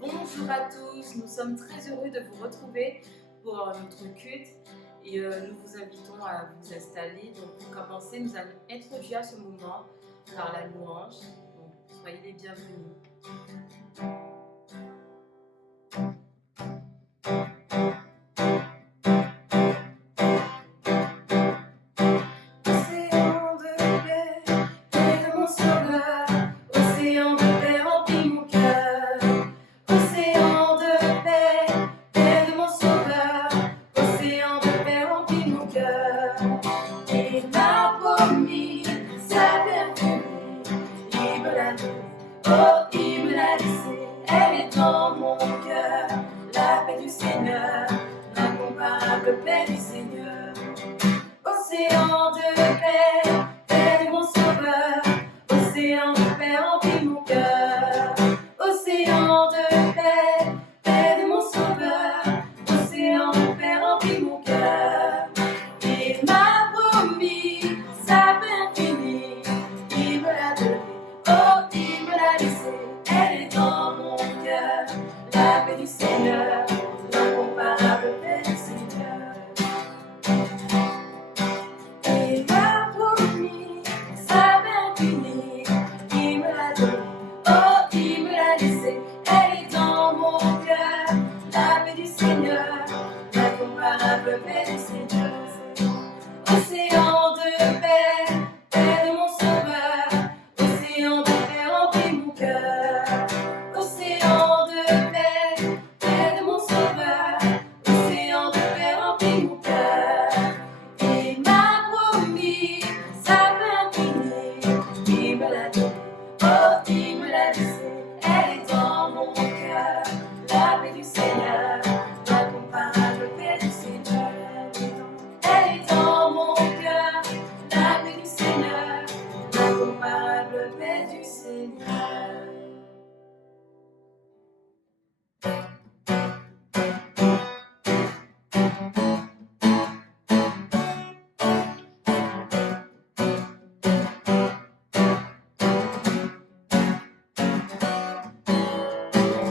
Bonjour à tous, nous sommes très heureux de vous retrouver pour notre culte et nous vous invitons à vous installer. Donc pour commencer, nous allons introduire ce moment par la louange. Donc soyez les bienvenus. Océan de paix, paix de mon sauveur, océan de paix remplit mon cœur. Océan de paix, paix de mon sauveur, océan de paix remplit mon cœur. Il m'a promis sa bienvenue, il me l'a donné, oh il me l'a laissé, elle est dans mon cœur. La paix du Seigneur, l'incomparable paix du Seigneur. Océan de paix, paix de mon sauveur, océan de paix remplit mon cœur. Océan de paix, paix de mon sauveur, océan de paix remplit mon cœur. Il m'a promis sa paix infinie, il me l'a donné, oh il me l'a laissé, elle est dans mon cœur. La paix du Seigneur, l'incomparable paix du Seigneur. Il m'a promis sa paix infinie, il me l'a donné, oh il me l'a laissé, elle est dans mon cœur. La paix du Seigneur, l'incomparable paix du Seigneur. Océan de paix, paix de mon sauveur, océan de paix remplit mon cœur. Océan de paix, paix de mon sauveur, océan de paix remplit mon cœur. Il m'a promis sa paix infinie, il me l'a donné, oh il me l'a laissé, elle est dans mon cœur. La paix du Seigneur, l'incomparable paix du Seigneur. Elle est dans mon cœur, la paix du Seigneur, l'incomparable paix du Seigneur.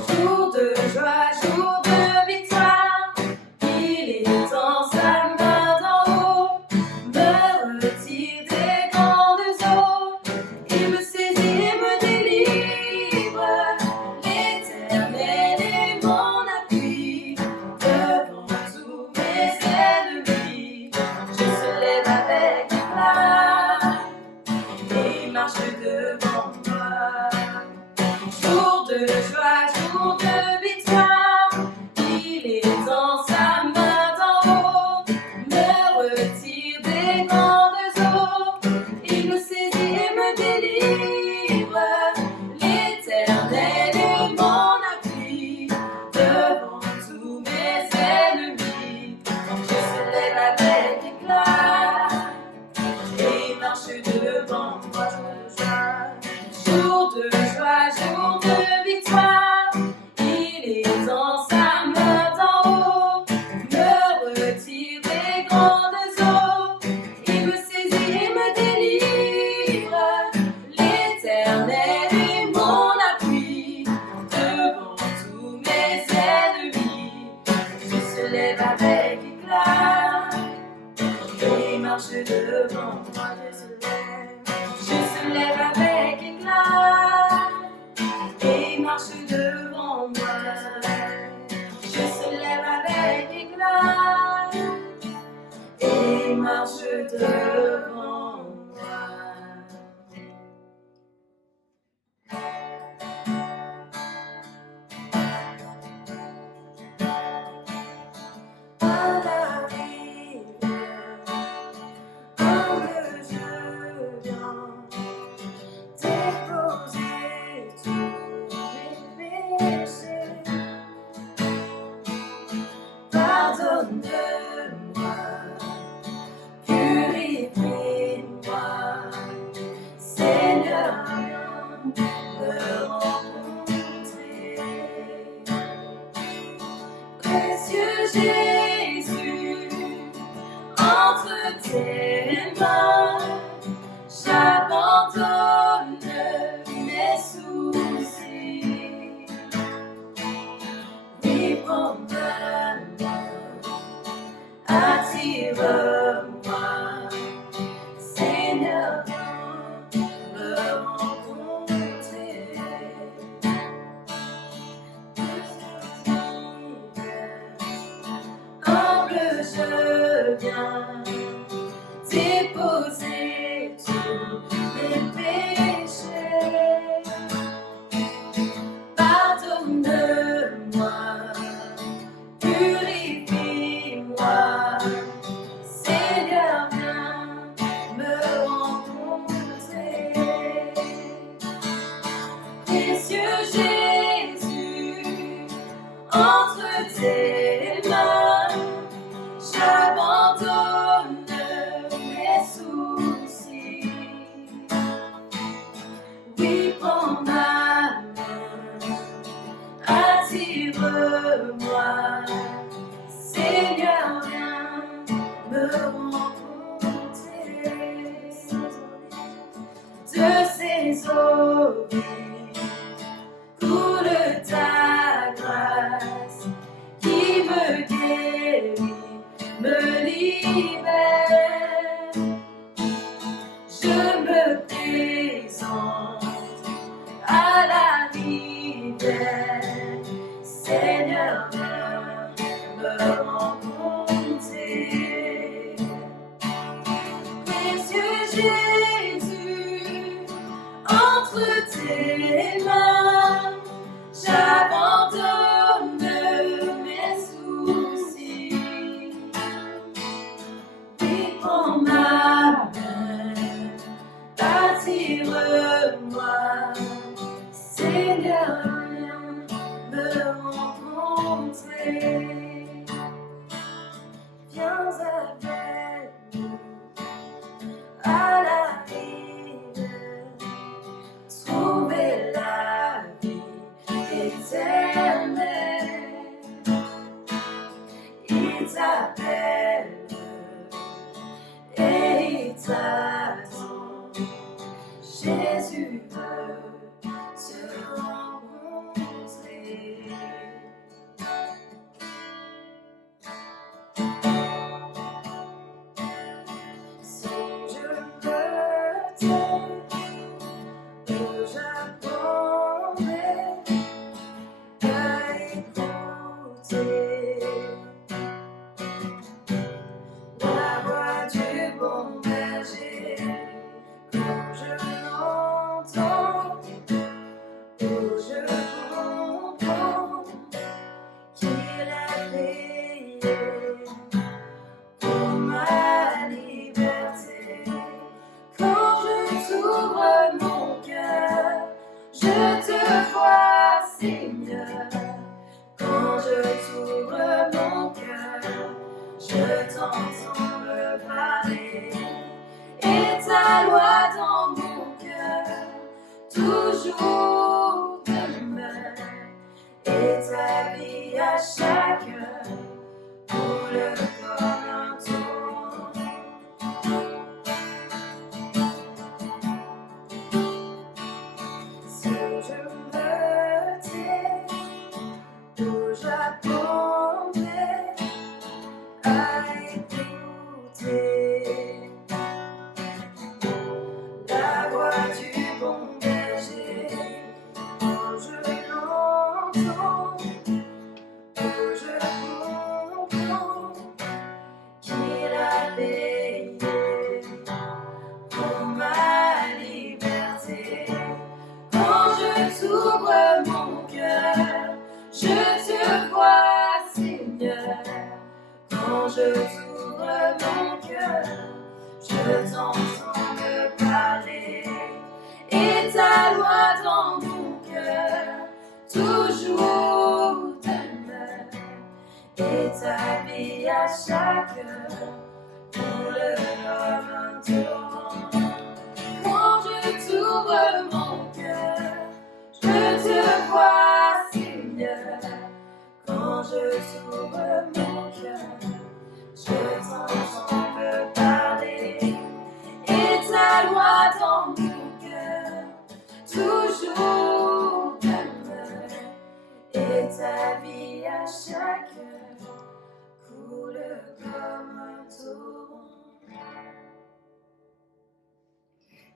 Jour de joie, jour de victoire, il est dans sa main d'en haut, me retire des grandes eaux, il me saisit et me délivre. L'Éternel est mon appui, devant tous mes ennemis, je se lève avec éclat et marche devant moi. Jour de joie, jour de victoire, il est dans sa main d'en haut, me retire des grandes eaux, il me saisit et me délivre. L'Éternel est mon appui, devant tous mes ennemis, je se lève avec éclat et marche devant moi. Jour de joie, jour de victoire, il est dans sa main d'en haut, me retire des grandes eaux, il me saisit et me délivre. L'Éternel est mon appui, devant tous mes ennemis, je se lève avec éclat et marche devant moi. Je se lève avec éclat et marche devant moi. Je se lève avec éclat et marche devant moi. À la rivière, je viens déposer tous mes péchés. Pardonne-moi, purifie-moi, Seigneur, viens me rencontrer. Précieux Jésus, entre tes mains, j'abandonne mes soucis. de ses eaux vives. Coule ta grâce qui me guérit, me libère. Je me présente à la rivière, Seigneur, viens me rencontrer. Précieux Jésus, entre tes mains, j'abandonne mes soucis. Et prends ma main, attire-moi, Seigneur, viens me rencontrer. Viens avec nous à la rivière, trouver la vie éternelle. Il t'appelle et il t'attend. Jésus veut te rencontrer. Si je me tais, j'apprendrai à écouter la voix du bon berger. Quand je l'entends, je comprends qu'il a payé pour ma liberté. Quand je t'ouvre mon cœur, je te vois, Seigneur. Quand je t'ouvre mon cœur, je t'entends me parler. Et ta loi dans mon cœur, toujours demeure. Et ta vie à chaque heure coule comme un torrent. Si je me tais, j'apprendrai à écouter la voix du bon berger. Quand je l'entends, je comprends qu'il a payé pour ma liberté. Quand je t'ouvre mon cœur, je te vois, Seigneur. Quand je t'ouvre mon cœur, je t'entends me parler. Et ta loi dans mon cœur, toujours demeure. Et ta vie à chaque heure coule comme un torrent. Quand je t'ouvre mon cœur, je te vois, Seigneur. Quand je t'ouvre mon cœur, je t'entends me parler. Et ta loi dans mon cœur, toujours demeure. Et ta vie à chaque heure coule comme un torrent.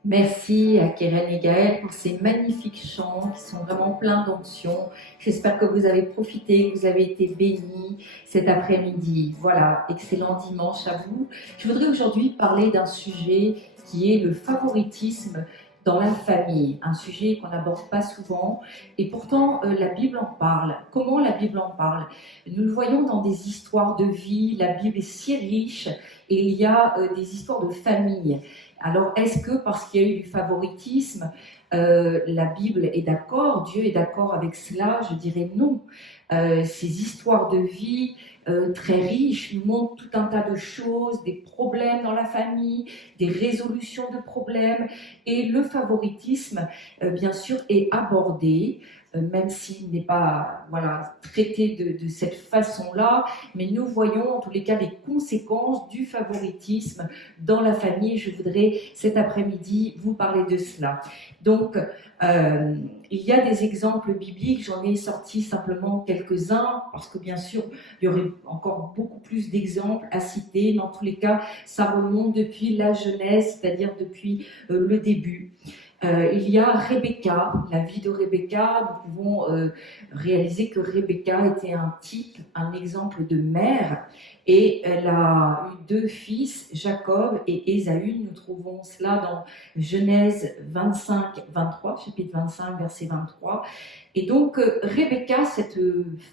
Merci à Kéren et Gaël pour ces magnifiques chants qui sont vraiment pleins d'onction. J'espère que vous avez profité, que vous avez été bénis cet après-midi. Voilà, excellent dimanche à vous. Je voudrais aujourd'hui parler d'un sujet qui est le favoritisme dans la famille, un sujet qu'on n'aborde pas souvent et pourtant la Bible en parle. Comment la Bible en parle? Nous le voyons dans des histoires de vie, la Bible est si riche et il y a des histoires de famille. Alors est-ce que parce qu'il y a eu du favoritisme, la Bible est d'accord, Dieu est d'accord avec cela? Je dirais non. Ces histoires de vie très riches nous montrent tout un tas de choses, des problèmes dans la famille, des résolutions de problèmes, et le favoritisme, bien sûr, est abordé même s'il n'est pas voilà, traité de cette façon-là, mais nous voyons en tous les cas les conséquences du favoritisme dans la famille. Je voudrais cet après-midi vous parler de cela. Donc, il y a des exemples bibliques, j'en ai sorti simplement quelques-uns, parce que bien sûr, il y aurait encore beaucoup plus d'exemples à citer. Dans tous les cas, ça remonte depuis la Genèse, c'est-à-dire depuis le début. Il y a Rebecca, la vie de Rebecca. Nous pouvons réaliser que Rebecca était un type, un exemple de mère, et elle a eu deux fils, Jacob et Ésaü. Nous trouvons cela dans Genèse 25-23, chapitre 25, verset 23. Et donc Rebecca, cette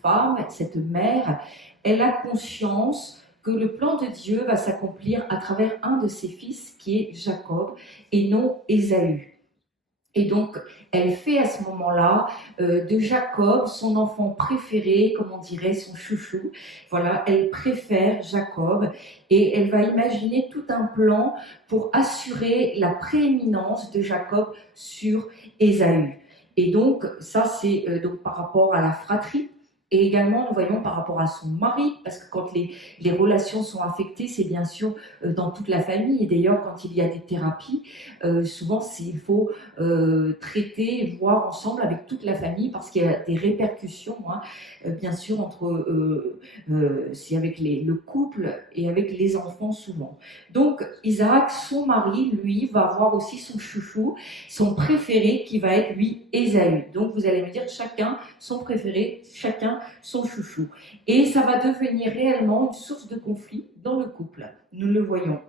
femme, cette mère, elle a conscience que le plan de Dieu va s'accomplir à travers un de ses fils, qui est Jacob, et non Ésaü. Et donc, elle fait à ce moment-là de Jacob son enfant préféré, comme on dirait, son chouchou. Voilà, elle préfère Jacob et elle va imaginer tout un plan pour assurer la prééminence de Jacob sur Ésaü. Et donc, ça c'est donc par rapport à la fratrie. Et également, nous voyons par rapport à son mari, parce que quand les relations sont affectées, c'est bien sûr dans toute la famille. Et d'ailleurs, quand il y a des thérapies, souvent il faut traiter et voir ensemble avec toute la famille, parce qu'il y a des répercussions, hein, bien sûr, entre c'est avec le couple et avec les enfants souvent. Donc, Isaac, son mari, lui, va avoir aussi son chouchou, son préféré, qui va être, lui, Ésaü. Donc, vous allez me dire, chacun son préféré, chacun son chouchou. Et ça va devenir réellement une source de conflit dans le couple. Nous le voyons.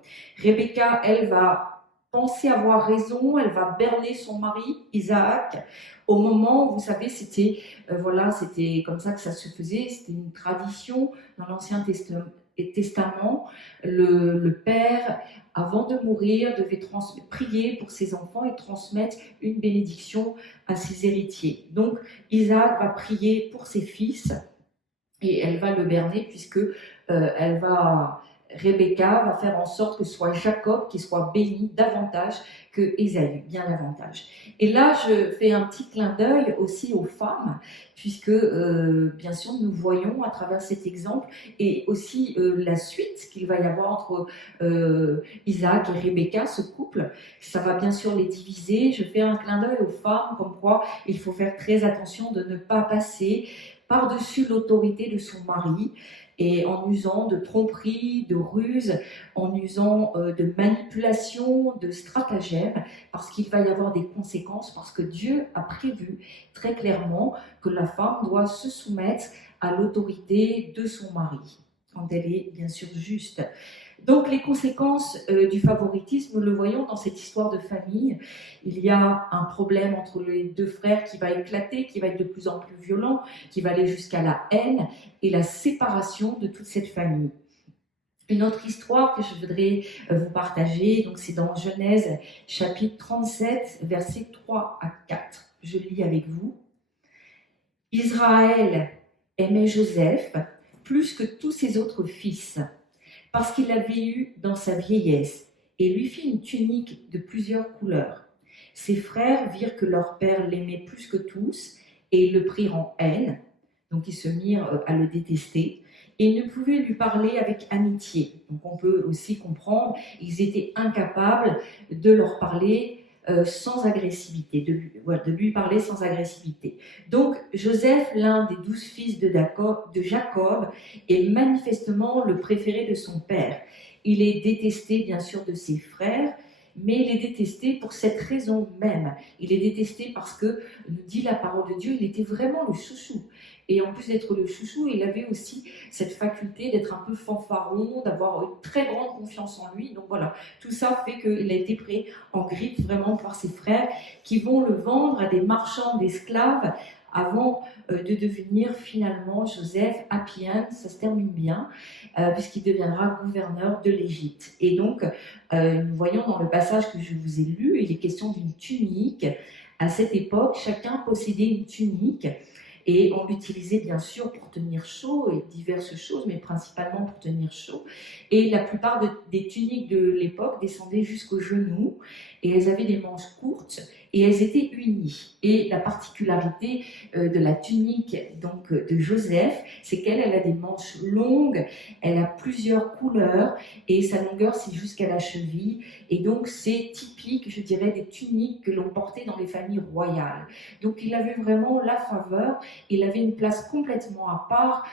Rebecca, elle va penser avoir raison, elle va berner son mari, Isaac, au moment où, vous savez, c'était voilà, c'était comme ça que ça se faisait, c'était une tradition dans l'Ancien Testament. Le père, avant de mourir, devait prier pour ses enfants et transmettre une bénédiction à ses héritiers. Donc, Isaac va prier pour ses fils et elle va le berner puisque Rebecca va faire en sorte que ce soit Jacob qui soit béni davantage que Ésaü, bien davantage. Et là, je fais un petit clin d'œil aussi aux femmes, puisque bien sûr, nous voyons à travers cet exemple et aussi la suite qu'il va y avoir entre Isaac et Rebecca, ce couple. Ça va bien sûr les diviser. Je fais un clin d'œil aux femmes, comme quoi il faut faire très attention de ne pas passer par-dessus l'autorité de son mari, et en usant de tromperie, de ruse, en usant de manipulation, de stratagème, parce qu'il va y avoir des conséquences, parce que Dieu a prévu très clairement que la femme doit se soumettre à l'autorité de son mari, quand elle est bien sûr juste. Donc les conséquences du favoritisme, nous le voyons dans cette histoire de famille. Il y a un problème entre les deux frères qui va éclater, qui va être de plus en plus violent, qui va aller jusqu'à la haine et la séparation de toute cette famille. Une autre histoire que je voudrais vous partager, donc c'est dans Genèse chapitre 37, versets 3 à 4. Je lis avec vous. Israël aimait Joseph plus que tous ses autres fils, parce qu'il l'avait eu dans sa vieillesse, et lui fit une tunique de plusieurs couleurs. Ses frères virent que leur père l'aimait plus que tous, et ils le prirent en haine, donc ils se mirent à le détester, et ils ne pouvaient lui parler avec amitié. Donc on peut aussi comprendre, ils étaient incapables de leur parler sans agressivité, de lui parler sans agressivité. Donc Joseph, l'un des 12 fils de Jacob, est manifestement le préféré de son père. Il est détesté bien sûr de ses frères, mais il est détesté pour cette raison même. Il est détesté parce que, nous dit la parole de Dieu, il était vraiment le chouchou. Et en plus d'être le chouchou, il avait aussi cette faculté d'être un peu fanfaron, d'avoir une très grande confiance en lui. Donc voilà, tout ça fait qu'il a été pris en grippe vraiment par ses frères qui vont le vendre à des marchands d'esclaves avant de devenir finalement Joseph Appian. Ça se termine bien, puisqu'il deviendra gouverneur de l'Égypte. Et donc, nous voyons dans le passage que je vous ai lu, il est question d'une tunique. À cette époque, chacun possédait une tunique. Et on l'utilisait bien sûr pour tenir chaud et diverses choses, mais principalement pour tenir chaud. Et la plupart des tuniques de l'époque descendaient jusqu'aux genoux et elles avaient des manches courtes et elles étaient unies. Et la particularité de la tunique donc, de Joseph, c'est qu'elle a des manches longues, elle a plusieurs couleurs et sa longueur c'est jusqu'à la cheville. Et donc c'est typique, je dirais, des tuniques que l'on portait dans les familles royales. Donc il avait vraiment la faveur, il avait une place complètement à part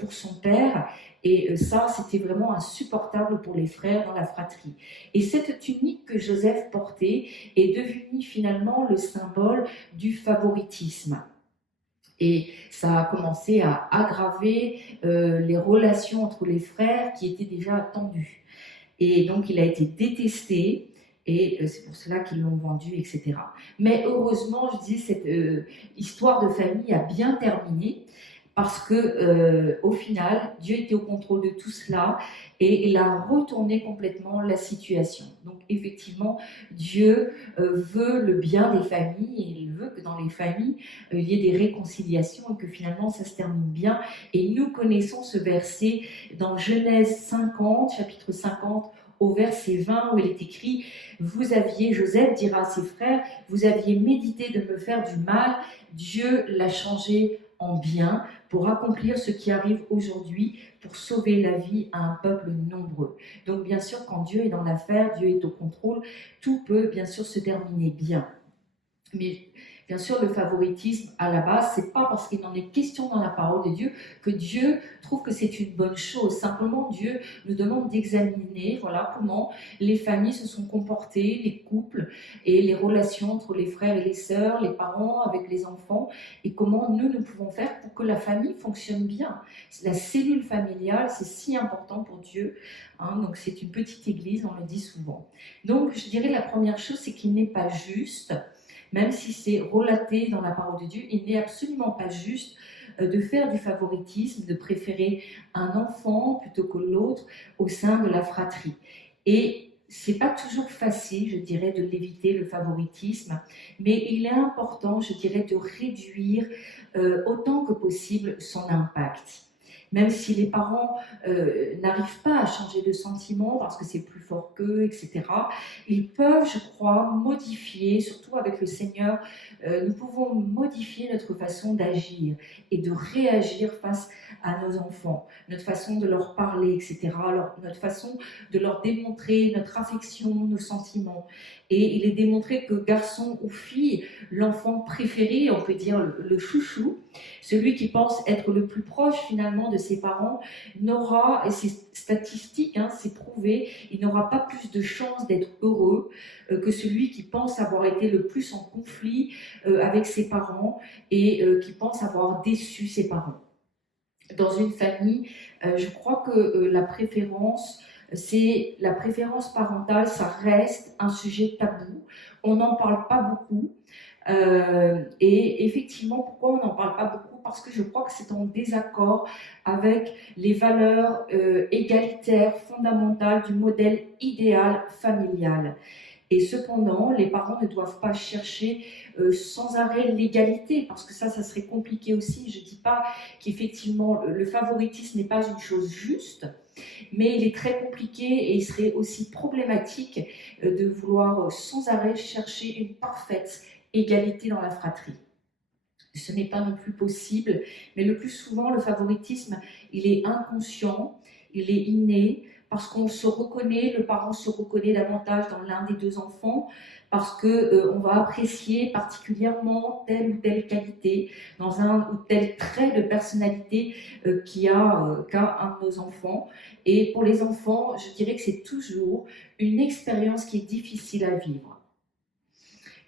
pour son père. Et ça, c'était vraiment insupportable pour les frères dans la fratrie. Et cette tunique que Joseph portait est devenue finalement le symbole du favoritisme. Et ça a commencé à aggraver les relations entre les frères qui étaient déjà tendues. Et donc il a été détesté, et c'est pour cela qu'ils l'ont vendu, etc. Mais heureusement, je dis, cette histoire de famille a bien terminé, parce que au final, Dieu était au contrôle de tout cela et il a retourné complètement la situation. Donc effectivement, Dieu veut le bien des familles et il veut que dans les familles, il y ait des réconciliations et que finalement ça se termine bien. Et nous connaissons ce verset dans Genèse 50, chapitre 50, au verset 20, où il est écrit « Vous aviez, Joseph dira à ses frères, vous aviez médité de me faire du mal, Dieu l'a changé en bien pour accomplir ce qui arrive aujourd'hui, pour sauver la vie à un peuple nombreux. » Donc bien sûr, quand Dieu est dans l'affaire, Dieu est au contrôle, tout peut bien sûr se terminer bien. Mais bien sûr, le favoritisme, à la base, c'est pas parce qu'il en est question dans la parole de Dieu que Dieu trouve que c'est une bonne chose. Simplement, Dieu nous demande d'examiner, voilà, comment les familles se sont comportées, les couples et les relations entre les frères et les sœurs, les parents avec les enfants, et comment nous pouvons faire pour que la famille fonctionne bien. La cellule familiale, c'est si important pour Dieu. Hein, donc c'est une petite église, on le dit souvent. Donc je dirais la première chose, c'est qu'il n'est pas juste, même si c'est relaté dans la parole de Dieu, il n'est absolument pas juste de faire du favoritisme, de préférer un enfant plutôt que l'autre au sein de la fratrie. Et c'est pas toujours facile, je dirais, de l'éviter, le favoritisme, mais il est important, je dirais, de réduire autant que possible son impact. Même si les parents n'arrivent pas à changer de sentiment parce que c'est plus fort qu'eux, etc., ils peuvent, je crois, modifier, surtout avec le Seigneur, nous pouvons modifier notre façon d'agir et de réagir face à nos enfants, notre façon de leur parler, etc., notre façon de leur démontrer notre affection, nos sentiments. Et il est démontré que garçon ou fille, l'enfant préféré, on peut dire le chouchou, celui qui pense être le plus proche finalement de ses parents, n'aura, et c'est statistique, hein, c'est prouvé, il n'aura pas plus de chances d'être heureux que celui qui pense avoir été le plus en conflit avec ses parents et qui pense avoir déçu ses parents. Dans une famille, je crois que la préférence parentale, ça reste un sujet tabou. On n'en parle pas beaucoup. Et effectivement, pourquoi on n'en parle pas beaucoup? Parce que je crois que c'est en désaccord avec les valeurs égalitaires, fondamentales du modèle idéal familial. Et cependant, les parents ne doivent pas chercher sans arrêt l'égalité, parce que ça serait compliqué aussi. Je ne dis pas qu'effectivement le favoritisme n'est pas une chose juste, mais il est très compliqué et il serait aussi problématique de vouloir sans arrêt chercher une parfaite égalité dans la fratrie. Ce n'est pas non plus possible, mais le plus souvent, le favoritisme, il est inconscient, il est inné, parce qu'on se reconnaît, le parent se reconnaît davantage dans l'un des deux enfants, parce qu'on va apprécier particulièrement telle ou telle qualité, dans un ou tel trait de personnalité qu'a un de nos enfants. Et pour les enfants, je dirais que c'est toujours une expérience qui est difficile à vivre.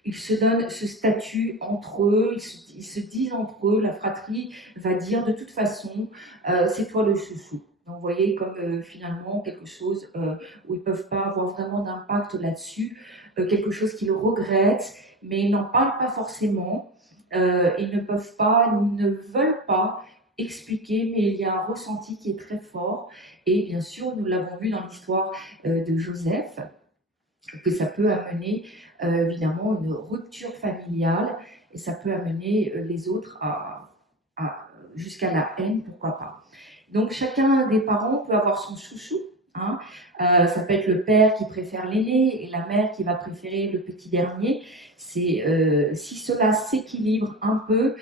Ils se donnent ce statut entre eux, ils se disent entre eux, la fratrie va dire de toute façon, c'est toi le chouchou. Donc vous voyez comme finalement quelque chose où ils ne peuvent pas avoir vraiment d'impact là-dessus, quelque chose qu'ils regrettent, mais ils n'en parlent pas forcément, ils ne peuvent pas, ils ne veulent pas expliquer, mais il y a un ressenti qui est très fort. Et bien sûr, nous l'avons vu dans l'histoire de Joseph, que ça peut amener évidemment une rupture familiale et ça peut amener les autres jusqu'à la haine, pourquoi pas. Donc chacun des parents peut avoir son chouchou, Hein. Ça peut être le père qui préfère l'aîné et la mère qui va préférer le petit dernier. Si cela s'équilibre un peu,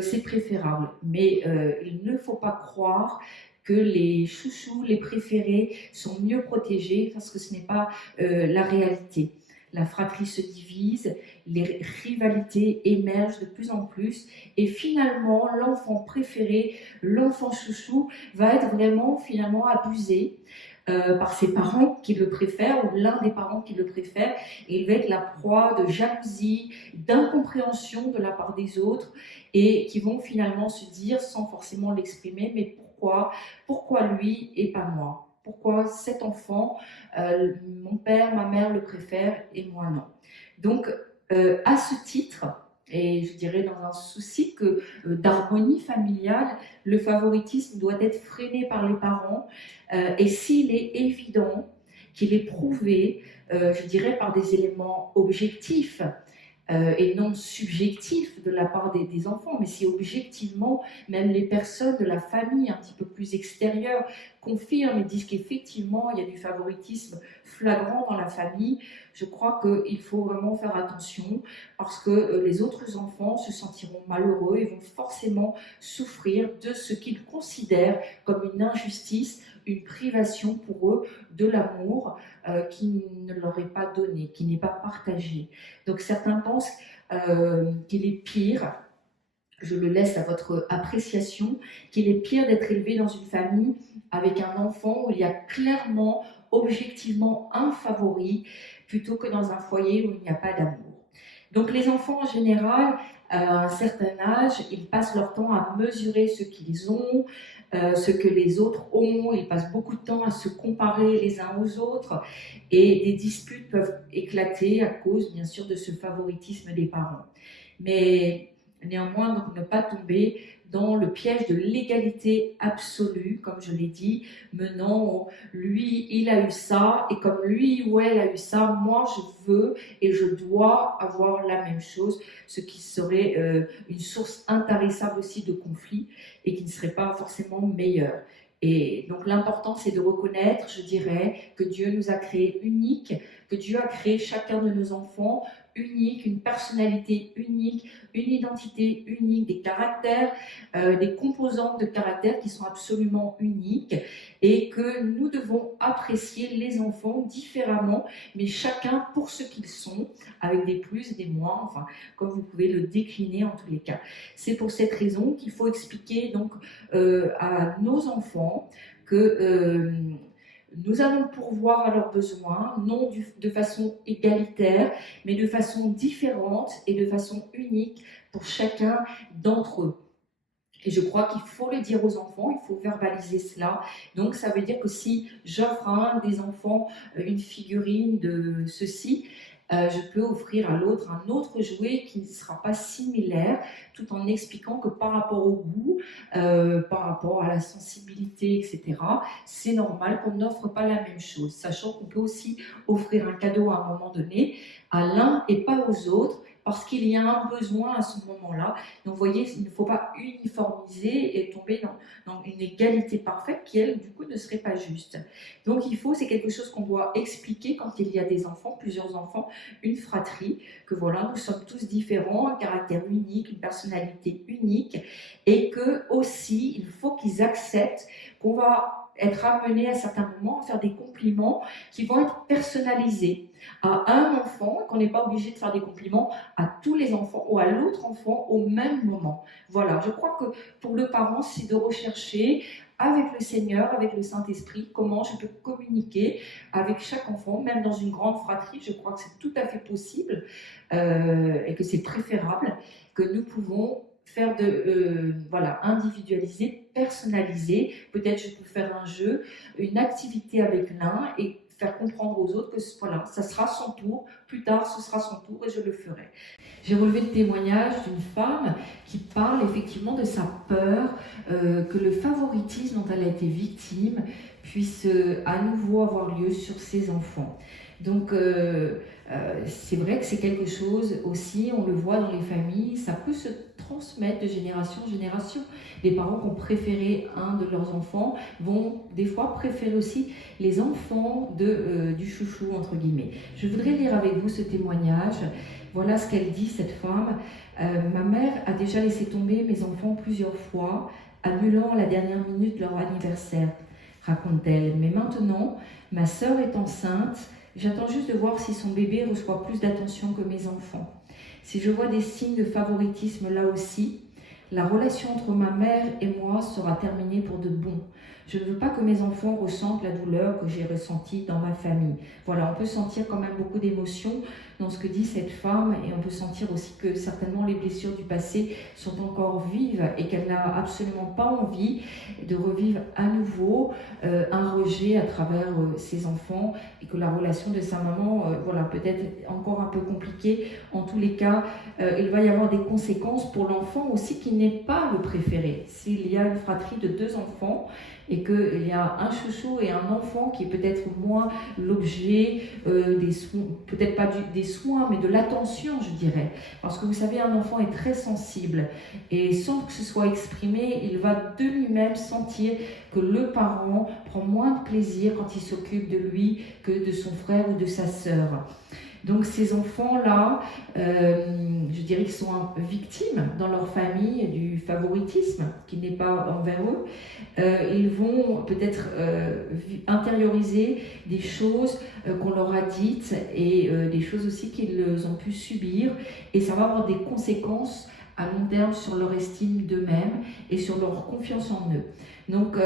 c'est préférable. Mais il ne faut pas croire que les chouchous, les préférés, sont mieux protégés parce que ce n'est pas la réalité. La fratrie se divise, les rivalités émergent de plus en plus et finalement l'enfant préféré, l'enfant chouchou va être vraiment finalement abusé par ses parents qui le préfèrent ou l'un des parents qui le préfère et il va être la proie de jalousie, d'incompréhension de la part des autres et qui vont finalement se dire sans forcément l'exprimer mais pourquoi lui et pas moi? Pourquoi cet enfant, mon père, ma mère le préfèrent et moi non? Donc, à ce titre, et je dirais dans un souci d'harmonie familiale, le favoritisme doit être freiné par les parents. Et s'il est évident qu'il est prouvé, je dirais par des éléments objectifs, et non subjectif de la part des enfants, mais si objectivement, même les personnes de la famille un petit peu plus extérieures confirment et disent qu'effectivement, il y a du favoritisme flagrant dans la famille, je crois qu'il faut vraiment faire attention parce que les autres enfants se sentiront malheureux et vont forcément souffrir de ce qu'ils considèrent comme une injustice, une privation pour eux de l'amour qui ne leur est pas donné, qui n'est pas partagé. Donc certains pensent qu'il est pire, je le laisse à votre appréciation, qu'il est pire d'être élevé dans une famille avec un enfant où il y a clairement, objectivement un favori, plutôt que dans un foyer où il n'y a pas d'amour. Donc les enfants en général, à un certain âge, ils passent leur temps à mesurer ce qu'ils ont, ce que les autres ont, ils passent beaucoup de temps à se comparer les uns aux autres et des disputes peuvent éclater à cause bien sûr de ce favoritisme des parents. Mais néanmoins, donc, ne pas tomber dans le piège de l'égalité absolue, comme je l'ai dit, menant au lui, il a eu ça, et comme lui ou elle a eu ça, moi je veux et je dois avoir la même chose, ce qui serait une source intarissable aussi de conflit et qui ne serait pas forcément meilleur. Et donc l'important c'est de reconnaître, je dirais, que Dieu nous a créés uniques, que Dieu a créé chacun de nos enfants unique, une personnalité unique, une identité unique, des caractères, des composantes de caractère qui sont absolument uniques et que nous devons apprécier les enfants différemment, mais chacun pour ce qu'ils sont, avec des plus et des moins, enfin, comme vous pouvez le décliner en tous les cas. C'est pour cette raison qu'il faut expliquer donc à nos enfants que nous allons pourvoir à leurs besoins, non de façon égalitaire, mais de façon différente et de façon unique pour chacun d'entre eux. Et je crois qu'il faut le dire aux enfants, il faut verbaliser cela. Donc ça veut dire que si j'offre à un des enfants une figurine de ceci, je peux offrir à l'autre un autre jouet qui ne sera pas similaire, tout en expliquant que par rapport au goût, par rapport à la sensibilité, etc., c'est normal qu'on n'offre pas la même chose, sachant qu'on peut aussi offrir un cadeau à un moment donné à l'un et pas aux autres, parce qu'il y a un besoin à ce moment-là. Donc vous voyez, il ne faut pas uniformiser et tomber dans une égalité parfaite qui, elle, du coup, ne serait pas juste. Donc c'est quelque chose qu'on doit expliquer quand il y a des enfants, plusieurs enfants, une fratrie, que voilà, nous sommes tous différents, un caractère unique, une personnalité unique, et que aussi, il faut qu'ils acceptent qu'on va être amené à certains moments à faire des compliments qui vont être personnalisés à un enfant, qu'on n'est pas obligé de faire des compliments à tous les enfants ou à l'autre enfant au même moment. Voilà, je crois que pour le parent, c'est de rechercher avec le Seigneur, avec le Saint-Esprit, comment je peux communiquer avec chaque enfant, même dans une grande fratrie, je crois que c'est tout à fait possible et que c'est préférable, que nous pouvons faire individualiser, personnaliser. Peut-être je peux faire un jeu, une activité avec l'un et faire comprendre aux autres que voilà, ça sera son tour, plus tard ce sera son tour et je le ferai. J'ai relevé le témoignage d'une femme qui parle effectivement de sa peur que le favoritisme dont elle a été victime puisse à nouveau avoir lieu sur ses enfants. Donc c'est vrai que c'est quelque chose aussi, on le voit dans les familles, ça peut se transmettent de génération en génération. Les parents qui ont préféré un de leurs enfants vont des fois préférer aussi les enfants du chouchou, entre guillemets. Je voudrais lire avec vous ce témoignage. Voilà ce qu'elle dit, cette femme. Ma mère a déjà laissé tomber mes enfants plusieurs fois, annulant à la dernière minute leur anniversaire, raconte-t-elle. Mais maintenant, ma sœur est enceinte, j'attends juste de voir si son bébé reçoit plus d'attention que mes enfants. Si je vois des signes de favoritisme là aussi, la relation entre ma mère et moi sera terminée pour de bon. Je ne veux pas que mes enfants ressentent la douleur que j'ai ressentie dans ma famille. Voilà, on peut sentir quand même beaucoup d'émotions dans ce que dit cette femme et on peut sentir aussi que certainement les blessures du passé sont encore vives et qu'elle n'a absolument pas envie de revivre à nouveau un rejet à travers ses enfants et que la relation de sa maman, voilà, peut-être encore un peu compliquée. En tous les cas, il va y avoir des conséquences pour l'enfant aussi qui n'est pas le préféré. S'il y a une fratrie de 2 enfants, et qu'il y a un chouchou et un enfant qui est peut-être moins l'objet des soins, peut-être pas des soins, mais de l'attention, je dirais. Parce que vous savez, un enfant est très sensible et sans que ce soit exprimé, il va de lui-même sentir que le parent prend moins de plaisir quand il s'occupe de lui que de son frère ou de sa sœur. Donc ces enfants-là, je dirais qu'ils sont victimes dans leur famille du favoritisme qui n'est pas envers eux. Ils vont peut-être intérioriser des choses qu'on leur a dites et des choses aussi qu'ils ont pu subir. Et ça va avoir des conséquences à long terme sur leur estime d'eux-mêmes et sur leur confiance en eux. Donc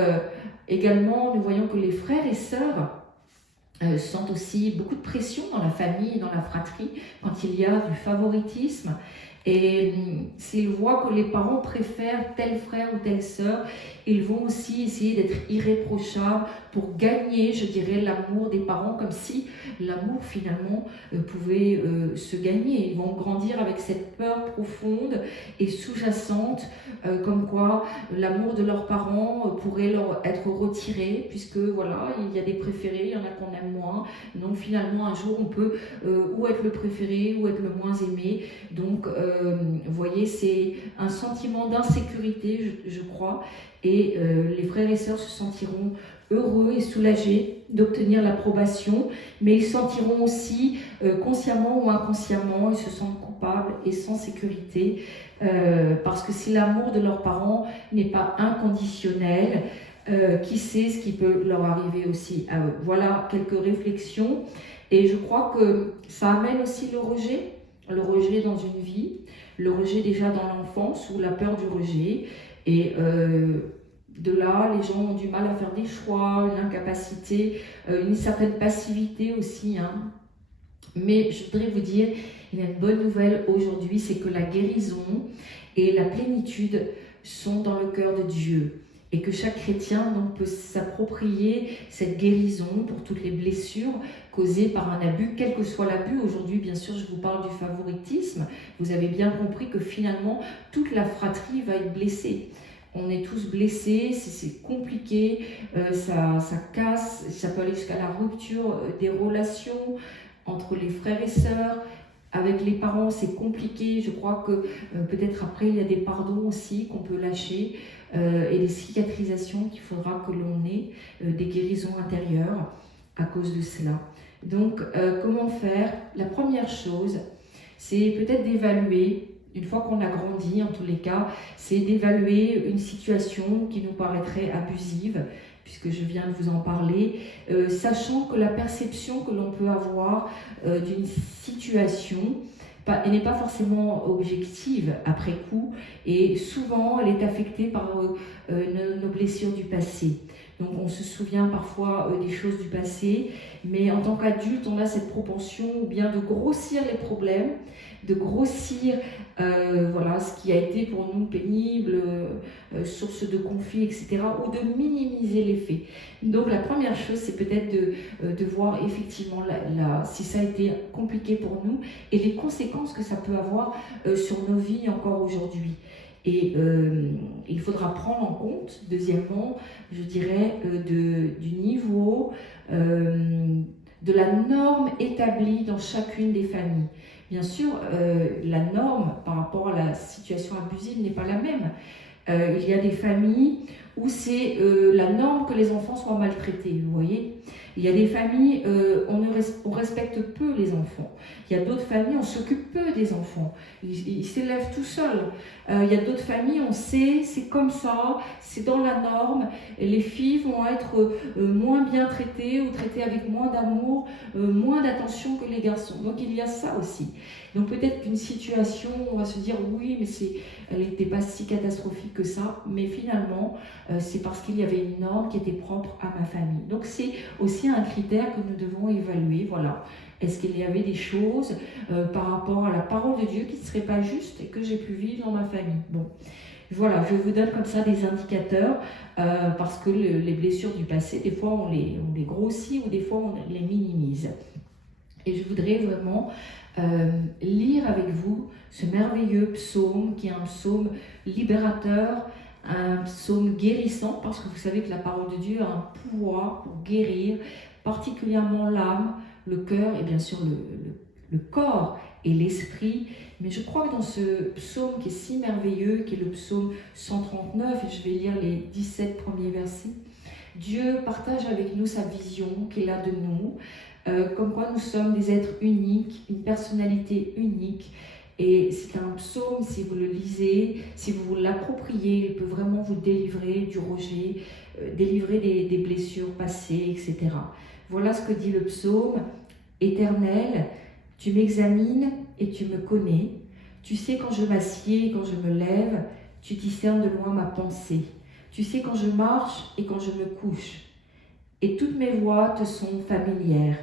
également, nous voyons que les frères et sœurs sentent aussi beaucoup de pression dans la famille, dans la fratrie, quand il y a du favoritisme. Et s'ils voient que les parents préfèrent tel frère ou telle sœur, ils vont aussi essayer d'être irréprochables pour gagner, je dirais, l'amour des parents, comme si l'amour finalement pouvait se gagner. Ils vont grandir avec cette peur profonde et sous-jacente, comme quoi l'amour de leurs parents pourrait leur être retiré, puisque voilà, il y a des préférés, il y en a qu'on aime moins. Donc finalement, un jour, on peut ou être le préféré ou être le moins aimé. Donc, vous voyez, c'est un sentiment d'insécurité, je crois, et les frères et sœurs se sentiront heureux et soulagés d'obtenir l'approbation, mais ils sentiront aussi, consciemment ou inconsciemment, ils se sentent coupables et sans sécurité, parce que si l'amour de leurs parents n'est pas inconditionnel, qui sait ce qui peut leur arriver aussi à eux. Voilà quelques réflexions, et je crois que ça amène aussi le rejet dans une vie, le rejet déjà dans l'enfance ou la peur du rejet, et de là, les gens ont du mal à faire des choix, une incapacité, une certaine passivité aussi. Hein. Mais je voudrais vous dire, il y a une bonne nouvelle aujourd'hui, c'est que la guérison et la plénitude sont dans le cœur de Dieu. Et que chaque chrétien donc, peut s'approprier cette guérison pour toutes les blessures causées par un abus, quel que soit l'abus. Aujourd'hui, bien sûr, je vous parle du favoritisme. Vous avez bien compris que finalement, toute la fratrie va être blessée. On est tous blessés, c'est compliqué, ça casse, ça peut aller jusqu'à la rupture des relations entre les frères et sœurs. Avec les parents, c'est compliqué. Je crois que peut-être après, il y a des pardons aussi qu'on peut lâcher et des cicatrisations qu'il faudra que l'on ait, des guérisons intérieures à cause de cela. Donc, comment faire? La première chose, c'est peut-être d'évaluer, une fois qu'on a grandi en tous les cas, c'est d'évaluer une situation qui nous paraîtrait abusive, puisque je viens de vous en parler, sachant que la perception que l'on peut avoir d'une situation elle n'est pas forcément objective après coup, et souvent elle est affectée par nos blessures du passé. Donc on se souvient parfois des choses du passé, mais en tant qu'adulte, on a cette propension ou bien de grossir les problèmes, de grossir voilà, ce qui a été pour nous pénible, source de conflit, etc., ou de minimiser les faits. Donc la première chose, c'est peut-être de voir effectivement si ça a été compliqué pour nous et les conséquences que ça peut avoir sur nos vies encore aujourd'hui. Et il faudra prendre en compte, deuxièmement, je dirais, du niveau, de la norme établie dans chacune des familles. Bien sûr, la norme par rapport à la situation abusive n'est pas la même. Il y a des familles où c'est la norme que les enfants soient maltraités, vous voyez. Il y a des familles, on respecte peu les enfants. Il y a d'autres familles, on s'occupe peu des enfants. Ils s'élèvent tout seuls. Il y a d'autres familles, on sait, c'est comme ça, c'est dans la norme. Et les filles vont être moins bien traitées ou traitées avec moins d'amour, moins d'attention que les garçons. Donc il y a ça aussi. Donc peut-être qu'une situation, on va se dire oui, mais elle n'était pas si catastrophique que ça, mais finalement, c'est parce qu'il y avait une norme qui était propre à ma famille. Donc c'est aussi un critère que nous devons évaluer, voilà. Est-ce qu'il y avait des choses par rapport à la parole de Dieu qui ne seraient pas justes et que j'ai pu vivre dans ma famille? Bon, voilà, je vous donne comme ça des indicateurs parce que les blessures du passé, des fois on les grossit ou des fois on les minimise. Et je voudrais vraiment lire avec vous ce merveilleux psaume qui est un psaume libérateur, un psaume guérissant, parce que vous savez que la parole de Dieu a un pouvoir pour guérir particulièrement l'âme, le cœur et bien sûr le corps et l'esprit. Mais je crois que dans ce psaume qui est si merveilleux, qui est le psaume 139, et je vais lire les 17 premiers versets, Dieu partage avec nous sa vision qu'il a de nous, comme quoi nous sommes des êtres uniques, une personnalité unique. Et c'est un psaume, si vous le lisez, si vous l'appropriez, il peut vraiment vous délivrer du rejet, délivrer des blessures passées, etc. Voilà ce que dit le psaume. Éternel, tu m'examines et tu me connais. Tu sais quand je m'assieds et quand je me lève, tu discernes de loin ma pensée. Tu sais quand je marche et quand je me couche. Et toutes mes voies te sont familières.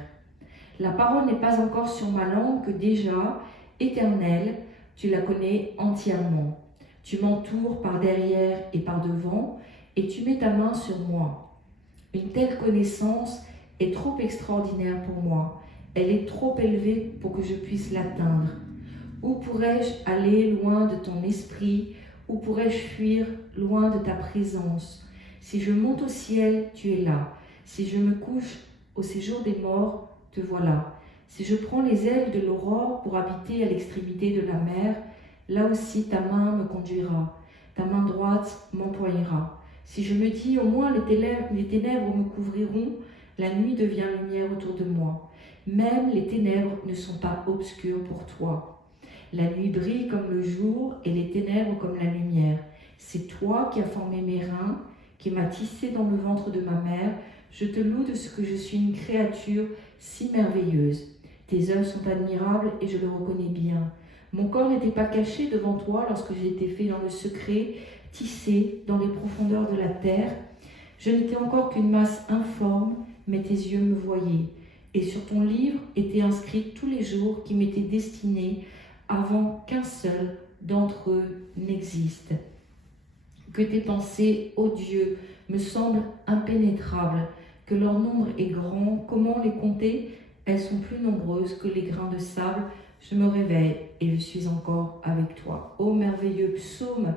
La parole n'est pas encore sur ma langue que déjà, Éternel, tu la connais entièrement. Tu m'entoures par derrière et par devant, et tu mets ta main sur moi. Une telle connaissance est trop extraordinaire pour moi. Elle est trop élevée pour que je puisse l'atteindre. Où pourrais-je aller loin de ton esprit? Où pourrais-je fuir loin de ta présence? Si je monte au ciel, tu es là. Si je me couche au séjour des morts, te voilà. Si je prends les ailes de l'aurore pour habiter à l'extrémité de la mer, là aussi ta main me conduira, ta main droite m'employera. Si je me dis au moins les ténèbres me couvriront, la nuit devient lumière autour de moi. Même les ténèbres ne sont pas obscures pour toi. La nuit brille comme le jour et les ténèbres comme la lumière. C'est toi qui as formé mes reins, qui m'as tissé dans le ventre de ma mère. Je te loue de ce que je suis une créature si merveilleuse. Tes œuvres sont admirables et je le reconnais bien. Mon corps n'était pas caché devant toi lorsque j'ai été fait dans le secret, tissé dans les profondeurs de la terre. Je n'étais encore qu'une masse informe, mais tes yeux me voyaient. Et sur ton livre étaient inscrits tous les jours qui m'étaient destinés avant qu'un seul d'entre eux n'existe. Que tes pensées, ô Dieu, me semblent impénétrables, que leur nombre est grand. Comment les compter? Elles sont plus nombreuses que les grains de sable. Je me réveille et je suis encore avec toi. Ô merveilleux psaume,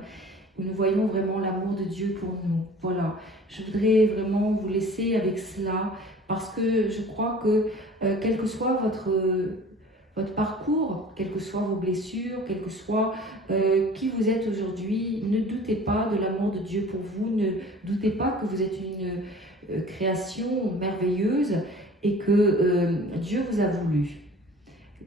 où nous voyons vraiment l'amour de Dieu pour nous. Voilà, je voudrais vraiment vous laisser avec cela, parce que je crois que quel que soit votre parcours, quelles que soient vos blessures, quel que soit qui vous êtes aujourd'hui, ne doutez pas de l'amour de Dieu pour vous, ne doutez pas que vous êtes une création merveilleuse et que Dieu vous a voulu.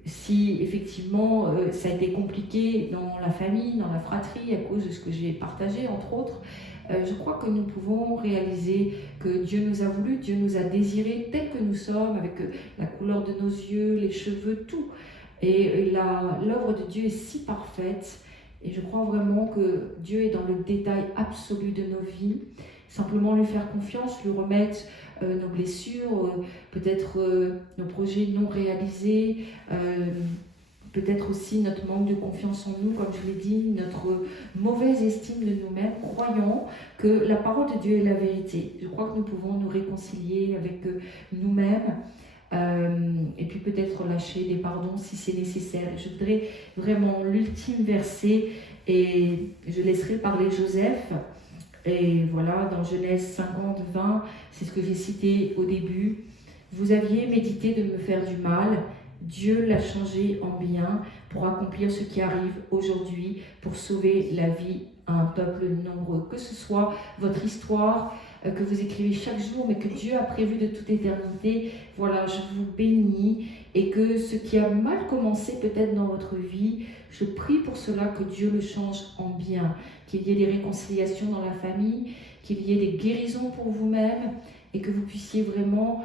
Si effectivement ça a été compliqué dans la famille, dans la fratrie, à cause de ce que j'ai partagé entre autres, je crois que nous pouvons réaliser que Dieu nous a voulu, Dieu nous a désirés tels que nous sommes, avec la couleur de nos yeux, les cheveux, tout. Et l'œuvre de Dieu est si parfaite, et je crois vraiment que Dieu est dans le détail absolu de nos vies. Simplement lui faire confiance, lui remettre nos blessures, peut-être nos projets non réalisés, peut-être aussi notre manque de confiance en nous, comme je l'ai dit, notre mauvaise estime de nous-mêmes, croyant que la parole de Dieu est la vérité. Je crois que nous pouvons nous réconcilier avec nous-mêmes et puis peut-être lâcher des pardons si c'est nécessaire. Je voudrais vraiment l'ultime verset et je laisserai parler Joseph. Et voilà, dans Genèse 50, 20, c'est ce que j'ai cité au début. Vous aviez médité de me faire du mal, Dieu l'a changé en bien pour accomplir ce qui arrive aujourd'hui, pour sauver la vie à un peuple nombreux. Que ce soit votre histoire que vous écrivez chaque jour, mais que Dieu a prévu de toute éternité, voilà, je vous bénis, et que ce qui a mal commencé peut-être dans votre vie, je prie pour cela que Dieu le change en bien, qu'il y ait des réconciliations dans la famille, qu'il y ait des guérisons pour vous-même, et que vous puissiez vraiment,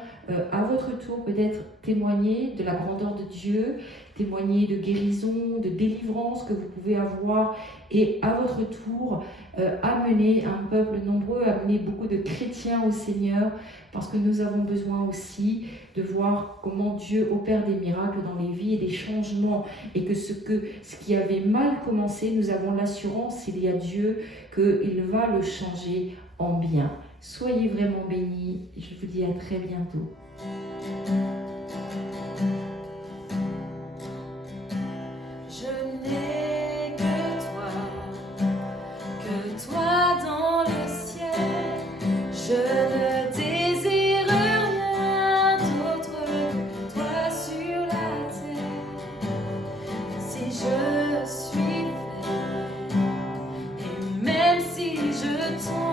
à votre tour, peut-être témoigner de la grandeur de Dieu, témoigner de guérison, de délivrance que vous pouvez avoir, et à votre tour, amener un peuple nombreux, amener beaucoup de chrétiens au Seigneur, parce que nous avons besoin aussi de voir comment Dieu opère des miracles dans les vies et des changements, et que ce qui avait mal commencé, nous avons l'assurance, s'il y a Dieu, qu'il va le changer en bien. Soyez vraiment bénis, je vous dis à très bientôt. Je n'ai que toi dans le ciel. Je ne désire rien d'autre que toi sur la terre. Si je suis faible, et même si je tombe,